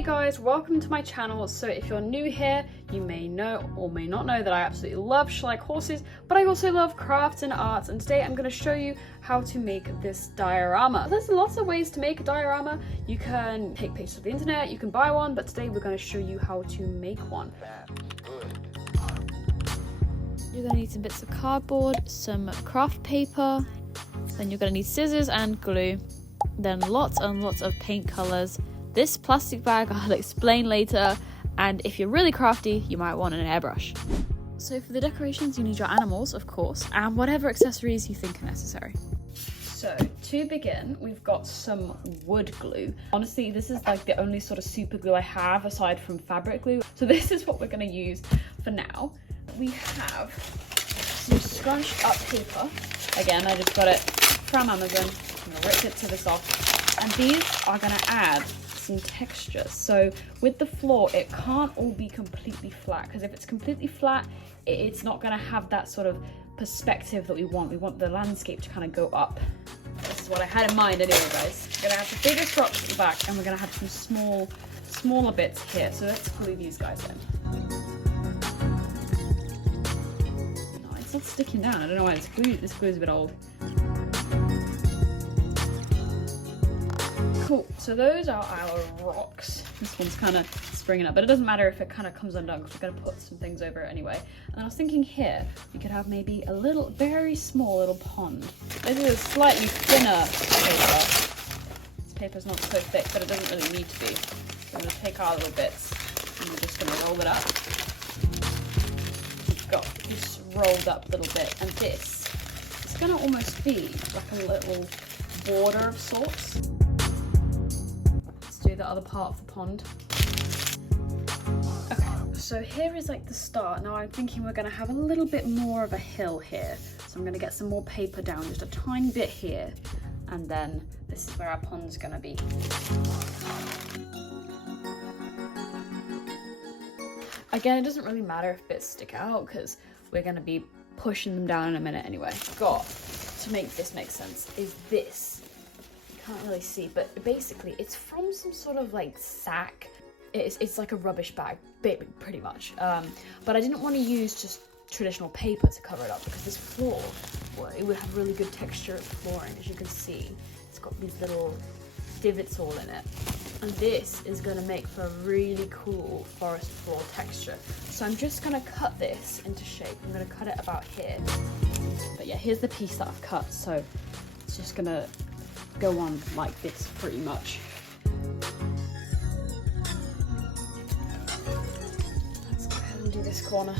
Hey guys, welcome to my channel. So if you're new here, you may know or may not know that I absolutely love ShareAlike horses, but I also love crafts and arts, and today I'm going to show you how to make this diorama. There's lots of ways to make a diorama. You can take pictures of the internet, you can buy one, but today we're going to show you how to make one. You're going to need some bits of cardboard, some craft paper, then you're going to need scissors and glue, then lots and lots of paint colours. This plastic bag I'll explain later, and if you're really crafty, you might want an airbrush. So for the decorations, you need your animals, of course, and whatever accessories you think are necessary. So to begin, we've got some wood glue. Honestly, this is like the only sort of super glue I have aside from fabric glue. So this is what we're going to use for now. We have some scrunched up paper. Again, I just got it from Amazon. I'm going to rip it to this off. And these are going to add some texture. So with the floor, it can't all be completely flat, because if it's completely flat, it's not going to have that sort of perspective that we want. We want the landscape to kind of go up. This is what I had in mind anyway, guys. We're going to have the biggest rocks at the back, and we're going to have some smaller bits here. So let's glue these guys in. No, it's not sticking down. I don't know why it's glued. This glue is a bit old. Cool, so those are our rocks. This one's kind of springing up, but it doesn't matter if it kind of comes undone because we're going to put some things over it anyway. And I was thinking here, we could have maybe a little, very small little pond. This is a slightly thinner paper. This paper's not so thick, but it doesn't really need to be. So I'm going to take our little bits and we're just going to roll it up. We've got this rolled up little bit, and this is going to almost be like a little border of sorts. Do the other part of the pond. Okay, so here is like the start. Now I'm thinking we're going to have a little bit more of a hill here, so I'm going to get some more paper down just a tiny bit here, and then this is where our pond's going to be. Again, it doesn't really matter if bits stick out because we're going to be pushing them down in a minute anyway. Got to make this make sense is this. Can't really see, but basically it's from some sort of like sack. It's like a rubbish bag, pretty much. But I didn't want to use just traditional paper to cover it up because this floor, well, it would have really good texture of flooring. As you can see, it's got these little divots all in it, and this is going to make for a really cool forest floor texture. So I'm just going to cut this into shape. I'm going to cut it about here. But yeah, here's the piece that I've cut. So it's just going to go on like this pretty much. Let's go ahead and do this corner.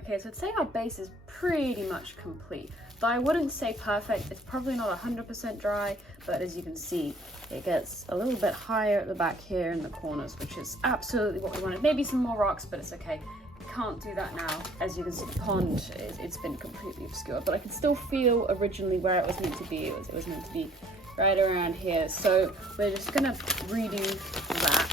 Okay, so I'd say our base is pretty much complete. Though I wouldn't say perfect, it's probably not 100% dry, but as you can see, it gets a little bit higher at the back here in the corners, which is absolutely what we wanted. Maybe some more rocks, but it's okay. Can't do that now. As you can see, the pond it's been completely obscured, but I can still feel originally where it was meant to be. It was meant to be right around here, so we're just gonna redo that.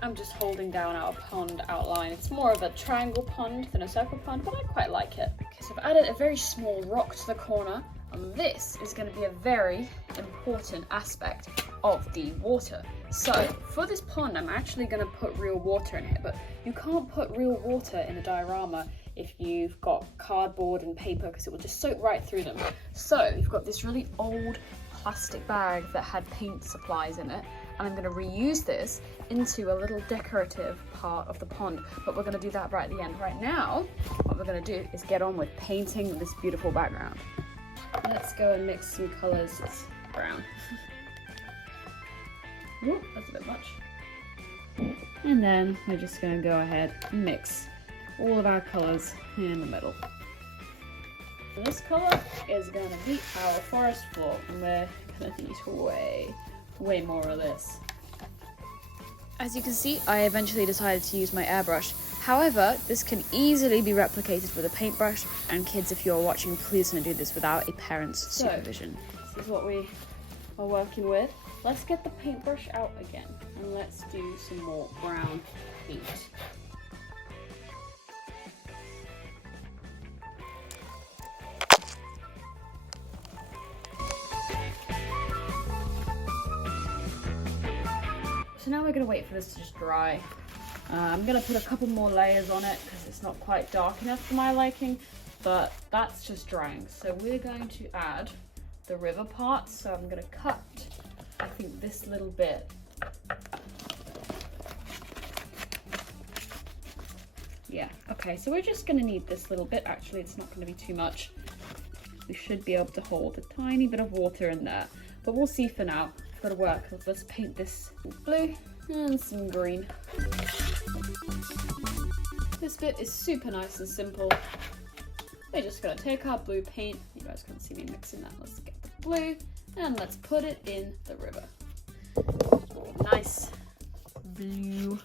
I'm just holding down our pond outline. It's more of a triangle pond than a circle pond, but I quite like it. Okay, so I've added a very small rock to the corner, and this is going to be a very important aspect of the water. So for this pond, I'm actually going to put real water in here, but you can't put real water in a diorama if you've got cardboard and paper, because it will just soak right through them. So we've got this really old plastic bag that had paint supplies in it, and I'm going to reuse this into a little decorative part of the pond, but we're going to do that right at the end. Right now, what we're going to do is get on with painting this beautiful background. Let's go and mix some colours. It's brown. Ooh, that's a bit much. And then we're just going to go ahead and mix all of our colours in the middle. This colour is going to be our forest floor, and we're going to need way more of this. As you can see, I eventually decided to use my airbrush. However, this can easily be replicated with a paintbrush, and kids, if you're watching, please don't do this without a parent's supervision. So, this is what we are working with. Let's get the paintbrush out again, and let's do some more brown paint. now we're gonna wait for this to just dry. I'm gonna put a couple more layers on it because it's not quite dark enough for my liking, but that's just drying. So we're going to add the river part. So I'm gonna cut, I think, this little bit. Yeah, okay, so we're just gonna need this little bit. Actually, it's not gonna be too much. We should be able to hold a tiny bit of water in there, but we'll see for now. It's gotta work. Let's paint this blue and some green. This bit is super nice and simple. We're just gonna take our blue paint. You guys can't see me mixing that. Let's get the blue and let's put it in the river. Nice blue.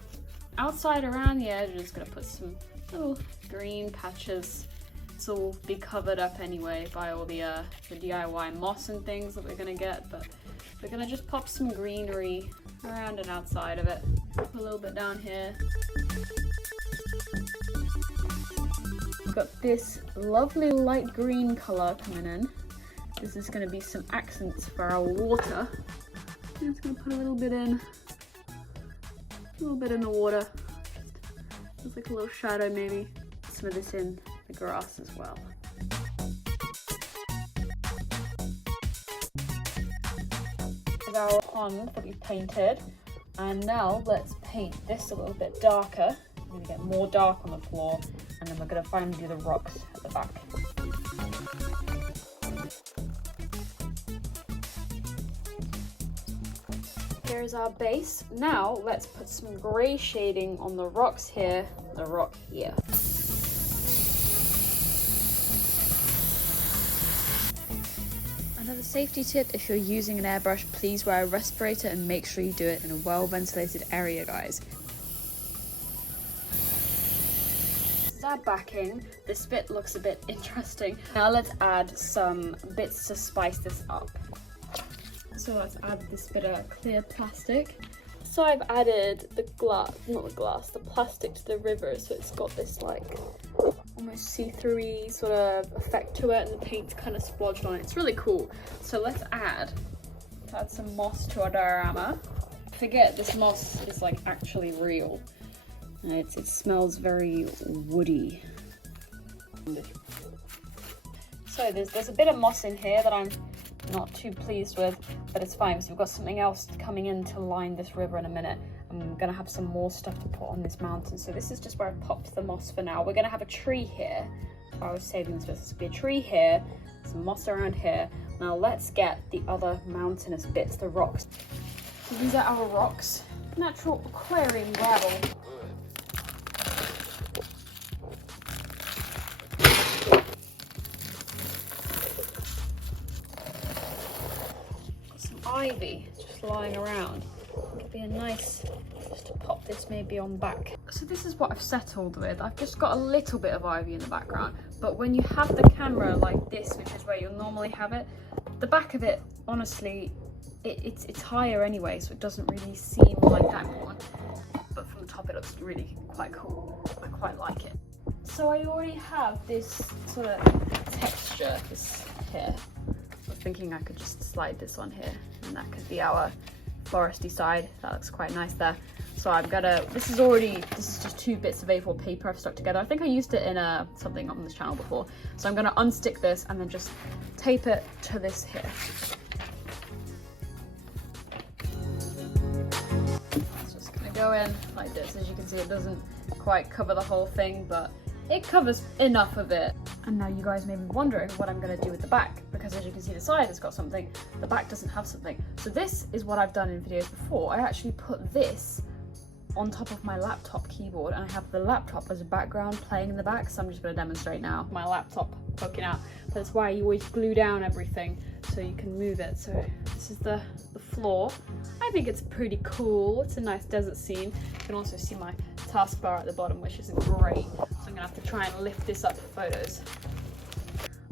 Outside around the edge, we're just gonna put some little green patches. This will be covered up anyway by all the DIY moss and things that we're gonna get, but we're gonna just pop some greenery around and outside of it. A little bit down here. We've got this lovely light green color coming in. This is gonna be some accents for our water. I'm just gonna put a little bit in. A little bit in the water. Looks like a little shadow maybe. Some of this in the grass as well. Our pond that we've painted, and now let's paint this a little bit darker. We're going to get more dark on the floor, and then we're going to finally do the rocks at the back. Here's our base. Now let's put some grey shading on the rocks here, the rock here. Another safety tip, if you're using an airbrush, please wear a respirator and make sure you do it in a well-ventilated area, guys. This is our backing. This bit looks a bit interesting. Now let's add some bits to spice this up. So let's add this bit of clear plastic. So I've added the plastic to the river, so it's got this like almost see-through-y sort of effect to it, and the paint's kind of splodged on it. It's really cool. So let's add some moss to our diorama. Forget this moss is like actually real. It smells very woody. So there's a bit of moss in here that I'm not too pleased with, but it's fine because we've got something else coming in to line this river in a minute. I'm gonna have some more stuff to put on this mountain, so this is just where I popped the moss for now. We're gonna have a tree here. I was saving this for this to be a tree here, some moss around here. Now let's get the other mountainous bits, the rocks. So these are our rocks, natural aquarium gravel. Ivy just lying around. It'd be a nice just to pop this maybe on back. So this is what I've settled with. I've just got a little bit of ivy in the background, but when you have the camera like this, which is where you'll normally have it, the back of it, honestly, it's higher anyway, so it doesn't really seem like that important. But from the top, it looks really quite cool. I quite like it. So I already have this sort of texture, this here. Thinking I could just slide this on here, and that could be our foresty side. That looks quite nice there. So I'm gonna, this is just 2 bits of A4 paper I've stuck together. I think I used it in something on this channel before. So I'm gonna unstick this and then just tape it to this here. It's just gonna go in like this. As you can see, it doesn't quite cover the whole thing, but it covers enough of it. And now you guys may be wondering what I'm going to do with the back, because as you can see the side has got something, the back doesn't have something. So this is what I've done in videos before. I actually put this on top of my laptop keyboard, and I have the laptop as a background playing in the back, so I'm just going to demonstrate now. My laptop poking out. That's why you always glue down everything so you can move it. So this is the floor. I think it's pretty cool. It's a nice desert scene. You can also see my taskbar at the bottom, which isn't great. So I'm gonna have to try and lift this up for photos.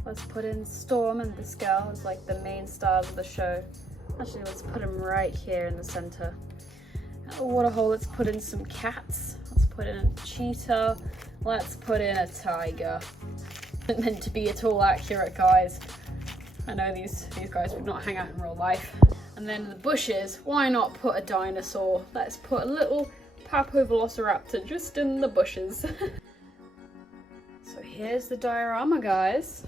Let's put in Storm and this girl as like the main stars of the show. Actually, let's put them right here in the center. A waterhole, let's put in some cats. Let's put in a cheetah. Let's put in a tiger. Not meant to be at all accurate, guys. I know these guys would not hang out in real life. And then the bushes, why not put a dinosaur? Let's put a little Papovelociraptor just in the bushes. So here's the diorama, guys.